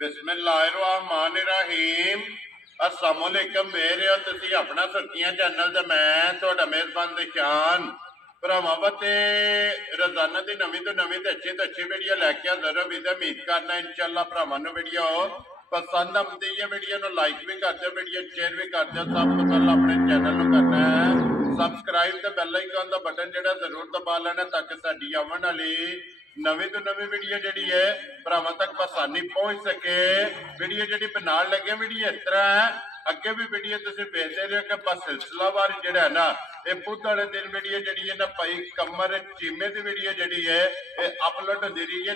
बिस्मिल्लाहिर्रहमानिर्रहीम। अस्सलामुअलैकुम मेरे हो तुसी अपना सुर्खियां चैनल ते मैं तुहाडा मेज़बान दिशान भरावां ते रोजाना की नवीं तो अच्छी वीडियो लैके हाज़र हो। उम्मीद करना इंशाअल्लाह भरावां नूं वीडियो पसंद आती है। वीडियो नूं लाइक भी कर दो, वीडियो शेयर भी कर दो। सब तो पहले अपने चैनल नूं करना है सबसक्राइब ते बैल आइकन का बटन जिहड़ा जरूर दबा लेना ताकि साडी आवन वाली नवीं तो नवीं वीडियो जिहड़ी है भरावां तक आसानी पहुंच सके। वीडियो जिहड़ी बनाउण लगे वीडियो इस तरह है, अगे भी वीडियो तुसीं वेखदे रहो कि बस सिलसिलावार जिहड़ा है ना ये बुध वाले दिन वीडियो जिहड़ी है ना भाई कमर चीमे की वीडियो जिहड़ी है ये अपलोड होती रही है।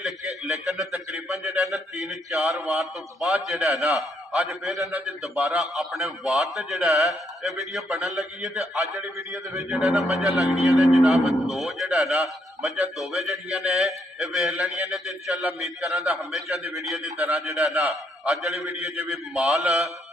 लेकिन तकरीबन जिहड़ा है ना 3-4 वार तो बाद जिहड़ा है ना अज फिर इन्हां दे दोबारा अपने वार ते जिहड़ा है ये वीडियो बनन लगी है। ते अज वाली वीडियो दे विच जिहड़ा ना मझां लगणियां ने जनाब दो जिहड़ा है ना मझां दोवें जिहड़ियां ने ये वेख लैणियां ने। ते इंशाअल्लाह उम्मीद करांगा हमेशा दी वीडियो की तरह जिहड़ा है ना अज वाली वीडियो च भी माल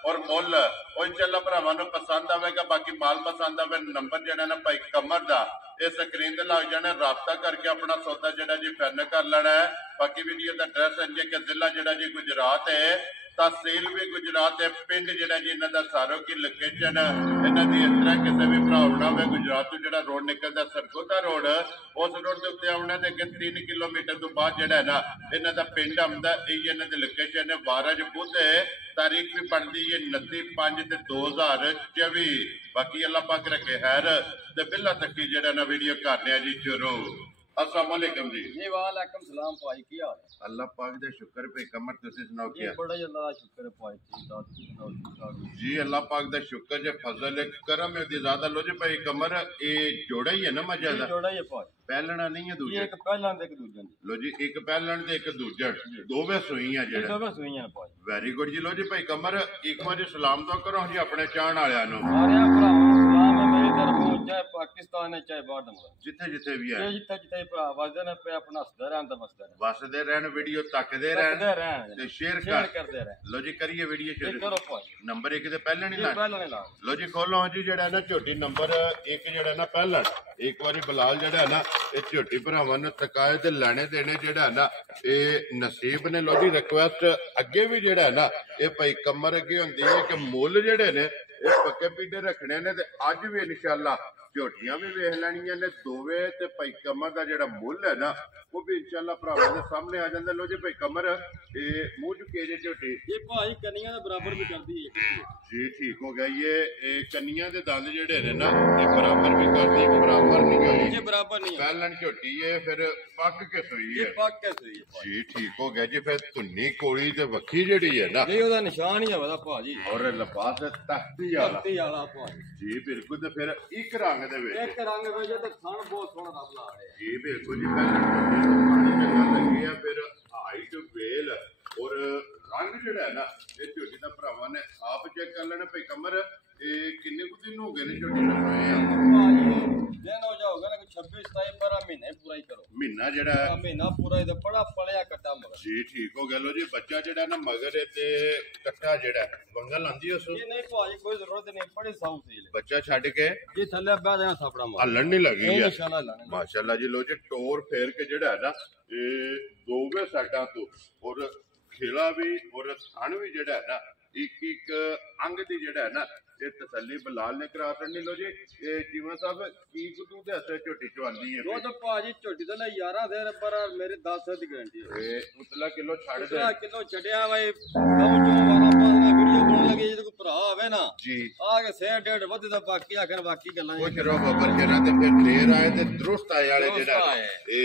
और मुल और इंशाअल्लाह भरावां नूं पसंद आवेगा। बाकी माल पसंद आवे नंबर जिहड़ा ना भाई कमर दा ये स्क्रीन ते लग जाना, राबता करके अपना सौदा जिहड़ा जी फाइनल कर लेना है। बाकी वीडियो का एड्रैस है कि जिला जिहड़ा जी गुजरात है, तहसील भी गुजरात है, पिंड जिहड़ा जी इन्हां दा सारो की लोकेशन इन्हां दी इस तरह किसी भी भरा होना होवे गुजरात तो जिहड़ा रोड निकलदा सरगोदा रोड उस रोड के उत्ते आउणा ते 3 किलोमीटर तो बाद जिहड़ा है ना इन्हां दा पिंड आउंदा। यही इन्हां दी लोकेशन है। वारज बुध तारीख भी बनती है 29/5/2024। बाकी अल्लाह पाक रखे खैर ते बिल्ला तक जिहड़ा ना वीडियो करने जी शुरू। अस्सलाम वालेकुम जी। जी वालेकुम सलाम भाई, की हाल है? अल्लाह पाक दे शुक्र पे कमर तुसी सुनाओ क्या? बड़ा ही अल्लाह दा शुक्र है भाई, ठीक ठाक जी अल्लाह पाक दा शुक्र जे फजल है करम है दी ज्यादा लो जी भाई कमर ए जोड़ा ही है ना मजा दा जोड़ा ही है भाई, पहलना नहीं है दूजा एक पहला ते एक दूजा लो जी एक पहलन ते एक दूजा दोवे सुईयां जेड़ा दोवे सुईयां भाई। वेरी गुड जी। लो जी भाई कमर एक बार सलाम तो करो जी अपने चाहण वालियां नु। सारे भरावां नूं सलाम है मेरी तरफों, चाहे पाकिस्तान है चाहे बाहर दा मुल्क, जिथे जिथे भी है जिथे जिथे भरा वसदे ने पे अपना हसदे रहन ते वसदे रहन वीडियो तकदे रहन ते शेयर करदे रहन। लो जी करिए वीडियो शुरू करो भाई। नंबर 1 ते पहले नहीं पहला नहीं ला लो जी खोलो जी जेड़ा ना झोटी नंबर 1 जेड़ा ना पहला एक बारी बलाल जेड़ा है ना ये झोटी भरावां नूं तकाए ते लेने देने जेड़ा है ना ये नसीब ने। लो जी रिक्वेस्ट अगे भी जेड़ा है ना ये भाई कमर अगे हुंदी है कि मुल जेड़े ने ये पक्के पीडे रखने ने ते अज भी इंशाअल्लाह झोटियां भी वेख लैणियां ने दोवे ते भाई कमर दा जेड़ा मुल है ना वो भी इंशाअल्लाह भरावां दे सामने आ जांदा। लो जी भाई कमर ये मुंह चुके जे झोटी ये भाई कनियां दे बराबर भी करदी है जी ठीक हो गया। ये कन्नियां दे दंद जेड़े ने ना ये बराबर भी करदी बराबर नहीं गई ये बराबर नहीं है। पहलन झोटी है फिर पक के सोई है पक के सोई है जी ठीक हो गया जी। फिर धुन्नी कोड़ी ते वक्खी जेड़ी है ना ये ओदा निशान ही है वदा भाजी और लिबास तख्ती वाला भाजी जी बिल्कुल। ते फिर एक रंग दे विच एक रंग विच ते खान बहुत सोहना रब ला रहे जी बिल्कुल जी। पहलन पानी चंगा लगे है फिर हाइट वेल और रंग जेड़ा है ना ये झोटी दा भरावां ने आप चेक कर लेना भाई कमर किन्ने कुछ दिन हो गए ने झोटी नूं दिन हो जाओगे ना 26-27 12 महीने पूरा ही करो। महीना जेड़ा है महीना पूरा ही तो बड़ा पलिया कट्टा मगर जी ठीक हो गया। लो जी बच्चा जेड़ा ना मगर ते कट्टा जेड़ा वंगल आंदी उस ये नहीं भाई कोई जरूरत नहीं, बड़ी साफ सी है। बच्चा छड़ के ये थल्ले बैठ जाना सापड़ा मार हलन नहीं लगी है इंशाल्लाह माशाल्लाह जी। लो जी टोर फेर के जेड़ा है ना ये दोवे साइडां तो और खिला भी और थन भी जेड़ा है ना एक एक अंग दी जेड़ा है ना ये तसल्ली बलाल ने करा करनी। लो जी ये जीवन साहब की कुतू दे हथे झोटी चवांदी है वो तो भाजी झोटी तो ले 11 दे पर मेरे 10 दी गारंटी है। ये उतला किलो छड़ दे किलो छड़या भाई कम जो वाला पास में वीडियो बन लगी जे को भरा होवे ना जी आगे 1.5 वध दा बाकी आखर बाकी गल्लां कुछ रो बबर केना ते फिर देर आए ते दुरुस्त आए वाले जेड़ा ये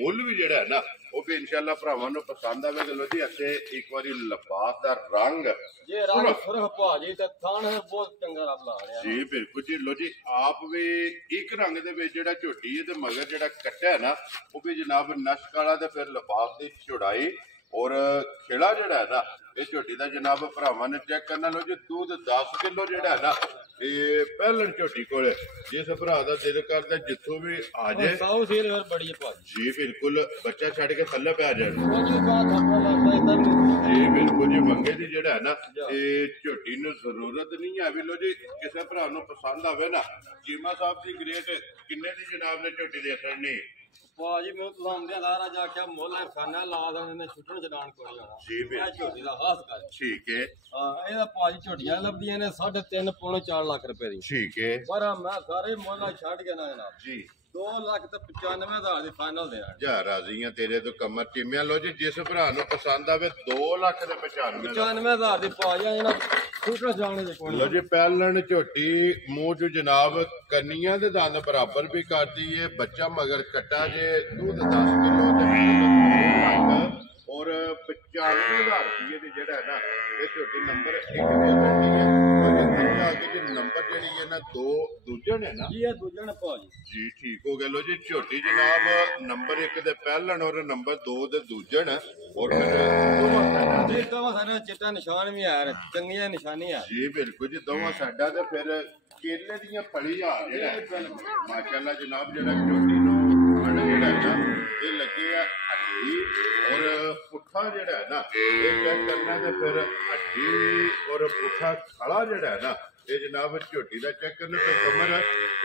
मुल भी जेड़ा है ना वो भी इंशाअल्लाह भरावां नूं पसंद आवेगा। लो जी असे एक बारी लिबास दा रंग ये रंग सुरख भाजी ते थान है बहुत चंगा रब ला रहा जी बिल्कुल जी। लो जी आप भी एक रंग दे विच जेड़ा झोटी है ते मगर जेड़ा कट्टा है ना वो भी जनाब नश्क वाला ते फिर लिबास दी चौड़ाई और खिला जेड़ा है ना ये झोटी दा जनाब भरावां ने चेक करना। लो जी दूध 10 किलो जेड़ा है ना ये पहलन झोटी कोल जिस भरा दा दिल करदा जिथों भी आ जाए साउ सील और बड़ी है भाजी जी बिल्कुल बच्चा छड़ के थल्ले पे आ जाए जी जी बिल्कुल जी। मंगे दी जेड़ा है ना ये झोटी नूं जरूरत नहीं है भी। लो जी किसी भरा नूं पसंद आवे ना चीमा साहब दी ग्रेट किन्ने दी जनाब ने झोटी दे असर नहीं ਭਾਜੀ ਮੈਨੂੰ ਤੁਸੀਂ ਆਉਂਦੇ ਸਾਰਾ ਜਾ ਕੇ ਮੁੱਲ ਖਾਨਾ ਲਾ ਦੇਣੇ ਨੇ ਛੁੱਟਣ ਚਲਾਣ ਕੋਈ ਆਣਾ ਜੀ ਬਿਲਕੁਲ। ਇਹ ਝੋਟੀ ਦਾ ਖਾਸ ਕਰ ਠੀਕ ਹੈ ਹਾਂ ਇਹਦਾ ਭਾਜੀ ਝੋਟੀਆਂ ਲੱਭਦੀਆਂ ਨੇ 3.5 ਪੌਣੇ 4 ਲੱਖ ਰੁਪਏ ਦੀ ਠੀਕ ਹੈ ਪਰ ਮੈਂ ਸਾਰੇ ਮੁੱਲ ਛੱਡ ਕੇ ਨਾ ਜਨਾਬ ਜੀ 2 ਲੱਖ ਤੇ 95,000 ਦੀ ਫਾਈਨਲ ਦੇਣਾ ਜਾ ਰਾਜ਼ੀਆਂ ਤੇਰੇ ਤੋਂ ਕਮਰ ਟਿਮਿਆ ਲੋ ਜੀ ਜਿਸ ਭਰਾ ਨੂੰ ਪਸੰਦ ਆਵੇ 2 ਲੱਖ ਦੇ 95 95,000 ਦੀ ਭਾਜੀ ਇਹਨਾਂ ਛੁੱਟਣ ਜਾਣੇ ਦੇ ਕੋਈ ਲੋ ਜੀ ਪਹਿਲਣ ਝੋਟੀ ਮੂੰਹ ਚ ਜਨਾਬ ਕੰਨੀਆਂ ਦੇ ਦੰਦ ਬਰਾਬਰ ਵੀ ਕਰਦੀ ਏ ਬੱਚਾ ਮਗਰ ਕੱਟਾ ਜੇ ਦੁੱਧ 10 ਕਿਲੋ ਤੇ ਔਰ 95,000 ਰੁਪਏ ਦੀ ਜਿਹੜਾ ਹੈ ਨਾ ਇਹ ਝੋਟੀ ਨੰਬਰ 1 ਤੇ ਬੈਠੀ ਹੈ ਔਰ ਇਹ ਅੱਗੇ ਜੇ ਨੰਬਰ ਜਿਹੜੀ ਹੈ ਨਾ 2 ਦੂਜੇ ਨੇ ਨਾ ਜੀ ਇਹ ਦੂਜਾ ਨੇ ਭਾਜੀ ਜੀ ਠੀਕ ਹੋ ਗਿਆ ਲੋ ਜੀ ਝੋਟੀ ਜਨਾਬ ਨੰਬਰ 1 ਦੇ ਪਹਿਲਣ ਔਰ ਨੰਬਰ 2 ਦੇ ਦੂਜਣ ਔਰ ਫਿਰ ਇਹ ਤਾਂ ਸਾਡਾ ਚਿੱਟਾ ਨਿਸ਼ਾਨ ਵੀ ਆ ਰਿਹਾ ਚੰਗੀਆਂ ਨਿਸ਼ਾਨੀ ਆ ਜੀ ਬਿਲਕੁਲ ਜੀ ਦੋਵਾਂ ਸਾਡਾ ਤੇ ਫਿਰ ਕੇਲੇ ਦੀਆਂ ਫਲੀਆਂ ਜਿਹੜਾ ਮਾਸ਼ਾਅੱਲਾ ਜਨਾਬ ਜਿਹੜਾ ਝੋਟੀ ਨੂੰ ਫੜ ਜਿਹੜਾ ਹੈ ਨਾ ਇਹ ਲੱਗੇ ਆ ਹੱਡੀ ਔਰ ਪੁੱਠਾ ਜਿਹੜਾ ਹੈ ਨਾ ਇਹ ਚੈੱਕ ਕਰਨਾ ਤੇ ਫਿਰ ਹੱਡੀ ਔਰ ਪੁੱਠਾ ਖੜਾ ਜਿਹੜਾ ਹੈ ਨਾ ਇਹ ਜਨਾਬ ਝੋਟੀ ਦਾ ਚੈੱਕ ਕਰਨਾ ਤੇ ਕਮਰ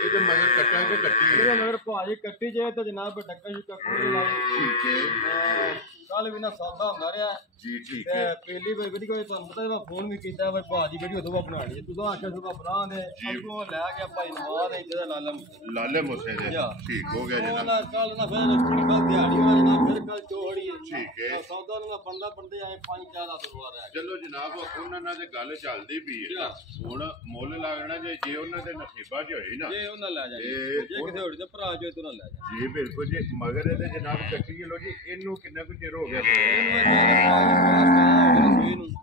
ਇਹਦੇ ਮਗਰ ਕੱਟਾ ਕੇ ਕੱਟੀ ਇਹਦੇ ਮਗਰ ਭਾਜੀ ਕੱਟੀ ਜੇ ਤਾਂ ਜਨਾਬ ਡੱਕਾ ਸ਼ੁਕਾ ਕੋਈ ਲਾਈ ਠੀਕ ਹੈ ਕੱਲ ਵੀ ਨਾ ਸੌਦਾ ਹੁੰਦਾ ਰਿਹਾ ਜੀ ਠੀਕ ਤੇ ਹੈ ਪਹਿਲੀ ਵਾਰ ਵੀਡੀਓ ਕੋਈ ਤੁਹਾਨੂੰ ਪਤਾ ਮੈਂ ਫੋਨ ਵੀ ਕੀਤਾ ਵਾ ਭਾਜੀ ਵੀਡੀਓ ਤੋਂ ਬਣਾਣੀ ਹੈ ਤੁਸੀਂ ਆਖਿਆ ਸੁਗਾ ਬਣਾ ਦੇ ਅੱਗੋਂ ਲੈ ਗਿਆ ਭਾਈ ਨਵਾਜ਼ ਦੇ ਜਿਹਦਾ ਲਾਲਮ ਲਾਲੇ ਮੋਸੇ ਦੇ ਠੀਕ ਹੋ ਗਿਆ ਜਨਾਬ ਨਾ ਕੱਲ ਨਾ ਫਿਰ ਰੁਕਣੀ ਕੱਲ ਦਿਹਾੜੀ ਹੋਣਾ ਜਨਾਬ ਫਿਰ ਕੱਲ ਚੋੜੀ ਠੀਕ ਹੈ ਸੌਦਾ ਨੂੰ ਬੰਦਾ ਬੰਦੇ ਆਏ 5-4 ਦਰਵਾਰ ਆ ਚਲੋ ਜਨਾਬ ਉਹਨਾਂ ਨਾਲ ਤੇ ਗੱਲ ਚੱਲਦੀ ਪਈ ਹੈ ਹੁਣ ਮੁੱਲ ਲੱਗਣਾ ਜੇ ਉਹਨਾਂ ਦੇ ਨਸੀਬਾਂ 'ਚ ਹੋਈ ਨਾ ਜੇ ਉਹਨਾਂ ਲੈ ਜਾਏ ਜੇ ਕਿਸੇ ਹੋਰ ਦੇ ਭਰਾ ਜੋ ਤੁਰਨ ਲੈ ਜਾ ਜੀ ਬਿਲਕੁਲ ਜੀ ਮਗਰ ਇਹਦੇ ਜਨਾਬ ਕੱਟੀ ਲੋ ਜੀ ਇਹਨੂੰ ਕਿੰਨਾ ਕੁ ਚਿਰ ਹੋ ਗਿਆ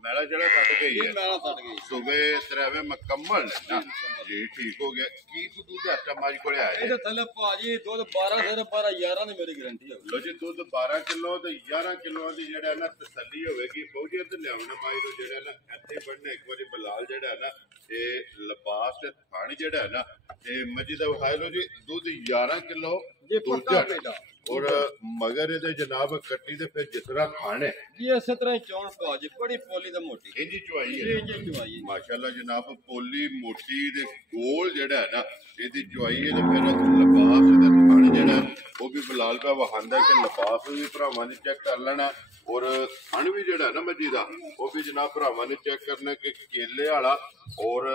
ਮੈਲਾ ਜਿਹੜਾ ਕੱਟ ਗਈ ਹੈ ਮੈਲਾ ਕੱਟ ਗਈ ਸਵੇਰ ਤਰਵੇ ਮੁਕੰਮਲ ਨਾ ਜੀ ਠੀਕ ਹੋ ਗਿਆ ਕੀ ਕੁ ਦੁੱਧ ਆਟਾ ਮਾਜ ਕੋਲੇ ਆਇਆ ਇਹਦੇ ਥੱਲੇ ਭਾਜੀ ਦੁੱਧ 12 11 ਦੀ ਮੇਰੀ ਗਾਰੰਟੀ ਹੈ ਲੋ ਜੀ ਦੁੱਧ 12 ਕਿਲੋ ਤੇ 11 ਕਿਲੋ ਦੀ ਜਿਹੜਾ ਨਾ ਤਸੱਲੀ ਹੋਵੇਗੀ ਬਹੁਜੇ ਤੇ ਲਿਆਉਣਾ ਮਾਈ ਨੂੰ ਜਿਹੜਾ ਨਾ ਇੱਥੇ ਬਣਨਾ ਇੱਕ ਵਾਰੀ ਬਲਾਲ ਜਿਹੜਾ ਹੈ ਨਾ ਇਹ ਲਿਬਾਸ ਤੇ ਪਾਣੀ ਜਿਹੜਾ ਹੈ ਨਾ ਇਹ ਮੱਝੀ ਦਾ ਵਿਖਾਇ ਲੋ ਜੀ ਦੁੱਧ 11 ਕਿਲੋ ਜੇ ਪੱਕਾ ਬੇਟਾ ਔਰ ਮਗਰ ਇਹਦੇ ਜਨਾਬ ਕੱਟੀ ਤੇ ਫਿਰ ਜਿਸ ਤਰ੍ਹਾਂ ਖਾਣੇ ਜੀ ਇਸੇ ਤਰ੍ਹਾਂ ਹੀ ਚੌਣ ਭਾਜੀ ਬੜੀ ਪੋਲੀ ਦਾ ਮੋਟੀ ਇੰਜੀ ਚੁਆਈ ਹੈ ਜੀ ਚੁਆਈ ਮਾਸ਼ਾਅੱਲਾ ਜਨਾਬ ਪੋਲੀ ਮੋਟੀ ਦੇ ਗੋਲ ਜਿਹੜਾ ਹੈ ਨਾ ਇਹਦੀ ਚੁਆਈ ਹੈ ਤੇ ਫਿਰ ਲਿਬਾਸ ਇਹਦਾ ਖਾਣ ਜਿਹੜਾ ਉਹ ਵੀ ਬਲਾਲ ਦਾ ਵਹਾਂਦਾ ਕਿ ਲਿਬਾਸ ਵੀ ਭਰਾਵਾਂ ਨੇ ਚੈੱਕ ਕਰ ਲੈਣਾ ਔਰ ਥਣ ਵੀ ਜਿਹੜਾ ਨਾ ਮੱਝੀ ਦਾ ਉਹ ਵੀ ਜਨਾਬ ਭਰਾਵਾਂ ਨੇ ਚੈੱਕ ਕਰਨਾ ਕਿ ਕੇਲੇ ਵਾਲਾ ਔਰ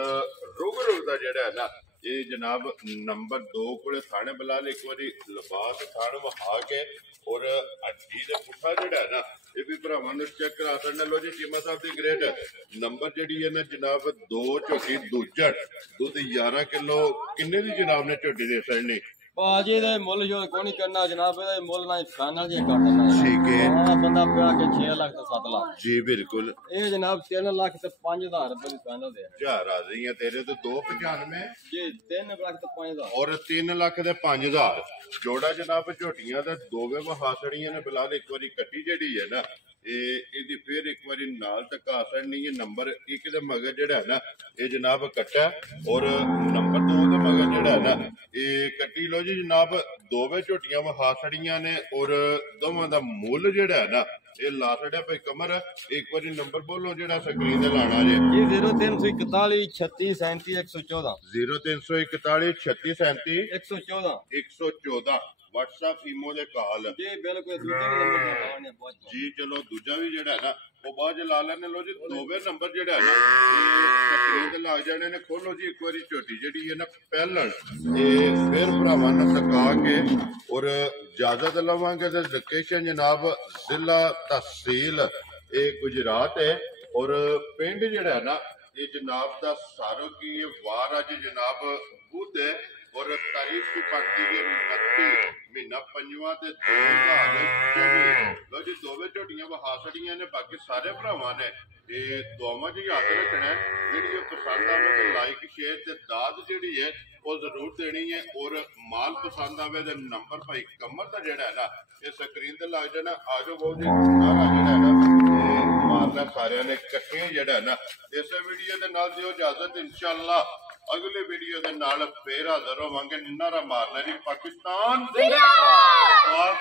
ਰੁਗ ਦਾ ਜਿਹੜਾ ਹੈ ਨਾ ਇਹ ਜਨਾਬ ਨੰਬਰ 2 ਕੋਲੇ ਥਾਣੇ ਬਲਾਲ ਇੱਕ ਵਾਰੀ ਲਿਬਾਸ ਥਾਣ ਵਹਾ ਕੇ ਔਰ ਹੱਡੀ ਦੇ ਪੁੱਠਾ ਜਿਹੜਾ ਹੈ ਨਾ ਇਹ ਵੀ ਭਰਾਵਾਂ ਨੂੰ ਚੈੱਕ ਕਰਾ ਸਕਦੇ ਲੋ ਜੀ ਚੀਮਾ ਸਾਹਿਬ ਦੀ ਗ੍ਰੇਟ ਨੰਬਰ ਜਿਹੜੀ ਹੈ ਨਾ ਜਨਾਬ 2 ਝੋਟੀ ਦੂਜੜ ਦੁੱਧ 11 ਕਿਲੋ ਕਿੰਨੇ ਦੀ ਜਨਾਬ ਨੇ ਝੋਟੀ ਦੇ ਸੜਨੀ ਭਾਜੀ ਦਾ ਮੁੱਲ ਜੋ ਕੋਈ ਨਹੀਂ ਕਰਨਾ ਜਨਾਬ ਇਹਦਾ ਮੁੱਲ ਨਾ ਫਾਈਨਲ ਜੇ ਕਰ ਦੇਣਾ ਠੀਕ ਹੈ ਹਾਂ ਬੰਦਾ ਪਿਆ ਕੇ 6 ਲੱਖ ਤੇ 7 ਲੱਖ ਜੀ ਬਿਲਕੁਲ ਇਹ ਜਨਾਬ 3 ਲੱਖ ਤੇ 5000 ਰੁਪਏ ਦੀ ਫਾਈਨਲ ਦੇ ਜਾ ਰਾਜ਼ੀਆਂ ਤੇਰੇ ਤੋਂ 295 ਜੀ 3 ਲੱਖ ਤੇ 5000 ਔਰ 3 ਲੱਖ ਦੇ 5000 ਜੋੜਾ ਜਨਾਬ ਝੋਟੀਆਂ ਦਾ ਦੋਵੇਂ ਵਹਾਸੜੀਆਂ ਨੇ ਬਿਲਾਲ ਇੱਕ ਵਾਰੀ ਕੱਟੀ ਜਿਹੜੀ ਹੈ ਨਾ ਇਹਦੀ ਫਿਰ ਇੱਕ ਵਾਰੀ ਨਾਲ ਧੱਕਾ ਸੜਨੀ ਹੈ ਨੰਬਰ 1 ਦੇ ਮਗਰ ਜਿਹੜਾ ਹੈ ਨਾ ਇਹ ਜਨਾਬ ਕੱਟਾ ਔਰ ਨੰਬਰ 2 ਦੇ ਮਗਰ ਜਿਹੜਾ ਹੈ ਨਾ ਇਹ ਕੱਟੀ ਲੋ ਜੀ ਜਨਾਬ ਦੋਵੇਂ ਝੋਟੀਆਂ ਵਹਾਸੜੀਆਂ ਨੇ ਔਰ ਦੋਵਾਂ ਦਾ ਮੁੱਲ ਜਿਹੜਾ ਹੈ ਨਾ ਇਹ ਲਾ ਛੜਿਆ ਭਾਈ ਕਮਰ ਇੱਕ ਵਾਰੀ ਨੰਬਰ ਬੋਲੋ ਜਿਹੜਾ ਸਕਰੀਨ ਤੇ ਲਾਣਾ ਜੇ ਜੀ 0341 36 37 114 0341 36 37 114 114 WhatsApp ਈਮੋ ਦੇ ਕਾਲ ਜੀ ਬਿਲਕੁਲ ਦੂਜਾ ਨੰਬਰ ਦਾ ਪਾਉਣੇ ਬਹੁਤ ਜੀ ਚਲੋ ਦੂਜਾ ਵੀ ਜਿਹੜਾ ਹੈ ਨਾ ਉਹ ਬਾਅਦ ਚ ਲਾ ਲੈਣੇ ਲੋ ਜੀ ਦੋਵੇਂ ਨੰਬਰ ਜਿਹੜਾ ਹੈ ਨਾ ਇਹ ਸਕਰੀਨ ਤੇ ਲੱਗ ਜਾਣੇ ਨੇ ਖੋਲੋ ਜੀ ਇੱਕ ਵਾਰੀ ਝੋਟੀ ਜਿਹੜੀ ਹੈ ਨਾ ਪਹਿਲਣ ਇਹ ਫਿਰ ਭਰਾਵਾਂ ਨੂੰ ਸਕਾ ਕੇ ਔਰ ਇਜਾਜ਼ਤ ਲਵਾਂਗੇ ਤੇ ਲੋਕੇਸ਼ਨ ਜਨਾਬ ਜ਼ਿਲ੍ਹਾ ਤਹਿਸੀਲ ਇਹ ਗੁਜਰਾਤ ਹੈ ਔਰ ਪਿੰਡ ਜਿਹੜਾ ਹੈ ਨਾ ਇਹ ਜਨਾਬ ਦਾ ਸਾਰੋ ਕੀ ਇਹ ਵਾਰ ਅੱਜ ਜਨਾਬ ਬੁੱਧ ਹੈ ਔਰ ਤਾਰੀਖ ਦੀ ਬਣਦੀ ਹੈ 29 ਮਹੀਨਾ ਪੰਜਵਾਂ ਤੇ 2024 ਲੋ ਜੀ ਦੋਵੇਂ ਝੋਟੀਆਂ ਵਹਾਸੜੀਆਂ ਨੇ ਬਾਕੀ ਸਾਰੇ ਭਰਾਵਾਂ ਨੇ ਇਹ ਦੁਆਵਾਂ 'ਚ ਯਾਦ ਰੱਖਣਾ ਵੀਡੀਓ ਪਸੰਦ ਆਵੇ ਤੇ ਲਾਈਕ ਸ਼ੇਅਰ ਤੇ ਦਾਦ ਜਿਹੜੀ ਹੈ ਉਹ ਜ਼ਰੂਰ ਦੇਣੀ ਹੈ ਔਰ ਮਾਲ ਪਸੰਦ ਆਵੇ ਤੇ ਨੰਬਰ ਭਾਈ ਕਮਰ ਦਾ ਜਿਹੜਾ ਹੈ ਨਾ ਇਹ ਸਕਰੀਨ ਤੇ ਲੱਗ ਜਾਣਾ ਆਜੋ ਬਹੁਤ ਜੀ ਸਾਰਾ ਜਿਹੜਾ ਹੈ ਨਾ ਮਾਰਨਾ ਸਾਰਿਆਂ ਨੇ ਇਕੱਠੇ ਜਿਹੜਾ ਹੈ ਨਾ ਇਸੇ ਵੀਡੀਓ ਦੇ ਨਾਲ ਦਿਓ ਇਜਾਜ਼ਤ ਇਨਸ਼ਾਅੱਲਾ ਅਗਲੇ ਵੀਡੀਓ ਦੇ ਨਾਲ ਫੇਰ ਹਾਜ਼ਰ ਹੋਵਾਂਗੇ ਨਾਰਾ ਮਾਰਨਾ ਜੀ ਪਾਕਿਸਤਾਨ ਜ਼ਿੰਦਾਬਾਦ।